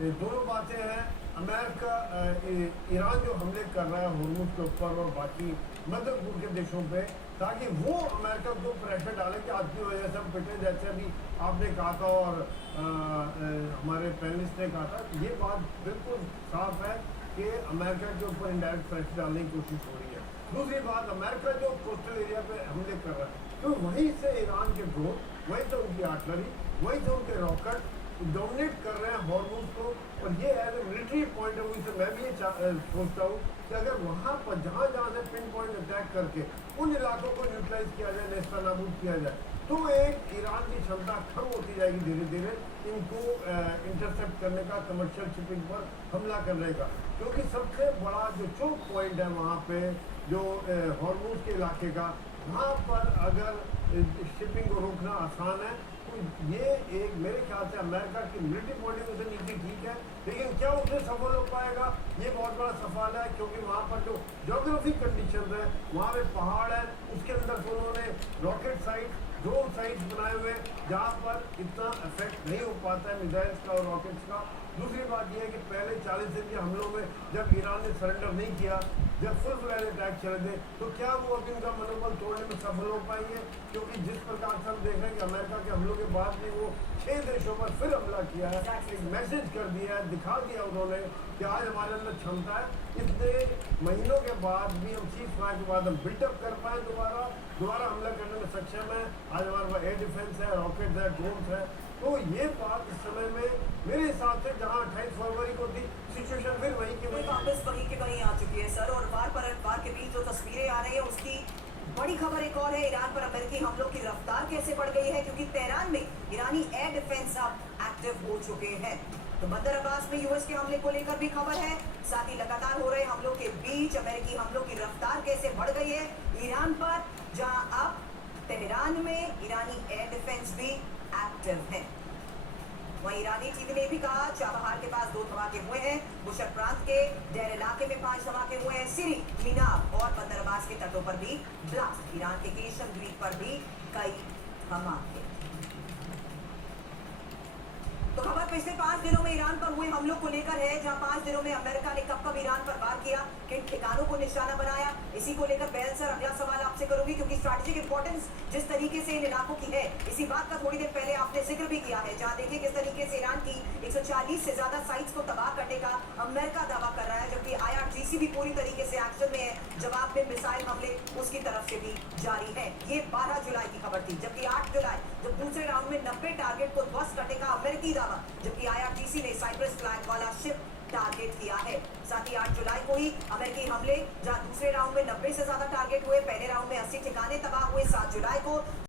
ये दोनों बातें हैं। अमेरिका ईरान जो हमले कर रहा है होर्मुज के ऊपर और बाकी मध्य पूर्व के देशों पे, ताकि वो अमेरिका को प्रेशर डाले कि आपकी वजह से हम पिटे, जैसे अभी आपने कहा था और हमारे पैनलिस्ट ने कहा था। ये बात बिल्कुल साफ है कि अमेरिका के ऊपर इनडायरेक्ट प्रेशर डालने की कोशिश हो रही है। दूसरी बात, अमेरिका जो कोस्टल एरिया पे हमले कर रहा है, तो वहीं से ईरान के ड्रोन, वहीं से उनकी आर्टलरी, वहीं से उनके रॉकेट डोमिनेट कर रहे हैं हॉर्मुज को। और ये as a military point of view से मैं भी ये सोचता हूँ कि अगर वहाँ पर जहाँ जहाँ से पिन पॉइंट अटैक करके उन इलाकों को न्यूट्रलाइज किया जाए, नेस्ता नाबूद किया जाए, तो एक ईरान की क्षमता कम होती जाएगी धीरे धीरे इनको इंटरसेप्ट करने का, कमर्शियल शिपिंग पर हमला करने का। क्योंकि सबसे बड़ा जो चोक पॉइंट है वहाँ पे, जो हॉर्मुज के इलाके का, वहाँ पर अगर शिपिंग को रोकना आसान है, तो ये एक मेरे ख्याल से अमेरिका की मिलिट्री पॉइंट ऑफ व्यू से नीति ठीक है, लेकिन क्या उसमें सफल हो पाएगा, ये बहुत बड़ा सवाल है। क्योंकि वहाँ पर जो ज्योग्राफिक कंडीशन है, वहाँ पे पहाड़ है, उसके अंदर से उन्होंने रॉकेट साइट, ड्रोन साइट्स बनाए हुए, जहाँ पर इतना इफेक्ट नहीं हो पाता है मिसाइल्स का और रॉकेट्स का। दूसरी बात यह है कि पहले 40 दिन के हमलों में जब ईरान ने सरेंडर नहीं किया, जब फुल फ्लैग अटैक चले थे, तो क्या वो अब इनका मनोबल तोड़ने में सफल हो पाएंगे? क्योंकि जिस प्रकार से हम देख रहे हैं कि अमेरिका के हमलों के बाद भी वो 6 देशों पर फिर हमला किया है, एक मैसेज कर दिया है, दिखा दिया उन्होंने कि आज हमारे अंदर क्षमता है। इतने महीनों के बाद भी हम सीज फायर के बाद हम बिल्टअप कर पाए, दोबारा हमला करने में सक्षम है। आज हमारे पास एयर डिफेंस है, रॉकेट है, ड्रोन्स है। तो ये बात इस समय में मेरे हिसाब से जहाँ 28 फरवरी को थी, सिचुएशन फिर वही की वही वापस वहीं के वहीं आ चुकी है सर। और वार के बीच जो तस्वीरें आ रही है, उसकी बड़ी खबर एक और है, ईरान पर अमेरिकी हमलों की रफ्तार कैसे बढ़ गई है, क्योंकि तेहरान में ईरानी एयर डिफेंस अब एक्टिव हो चुके हैं। तो बंदर अब्बास में यूएस के हमले को लेकर भी खबर है, साथ ही लगातार हो रहे हमलों के बीच अमेरिकी हमलों की रफ्तार कैसे बढ़ गई है ईरान पर, जहां अब तेहरान में ईरानी एयर डिफेंस भी एक्टिव है। वहीं ईरानी टीवी ने भी कहा, चाबहार के पास 2 धमाके हुए हैं, बुशर प्रांत के डेर इलाके में 5 धमाके हुए हैं, सिरी, मीनाब और बंदर अब्बास के तटों पर भी ब्लास्ट, ईरान के केशम द्वीप पर भी कई धमाके। तो खबर पिछले 5 दिनों में ईरान पर हुए हमलों को लेकर है, जहां 5 दिनों में अमेरिका ने कब ईरान पर वार किया, किन ठिकानों को निशाना बनाया। इसी को लेकर बैल सर अगला सवाल आपसे करूंगी, क्योंकि स्ट्रैटेजिक इंपॉर्टेंस जिस तरीके से इन इलाकों की है, इसी बात का थोड़ी देर पहले आपने जिक्र भी किया है, जहां देखिए किस तरीके से ईरान की 140 से ज्यादा साइट्स को तबाह करने का अमेरिका दावा कर रहा है, जबकि IRGC भी पूरी तरीके से एक्शन में है, जवाब में मिसाइल हमले उसकी तरफ से भी जारी है। ये 12 जुलाई की खबर थी, जबकि 8 जुलाई जब दूसरे राउंड में 90 टारगेट को ध्वस्त करने का अमेरिकी दावा, जबकि IRGC ने साइप्रस फ्लैग वाला शिप टारगेट किया है। साथ ही 8 जुलाई को ही अमेरिकी हमले, जहां दूसरे राउंड में 90 से ज्यादा टारगेट हुए, पहले राउंड में 80 ठिकाने तबाह हुए। 7 जुलाई को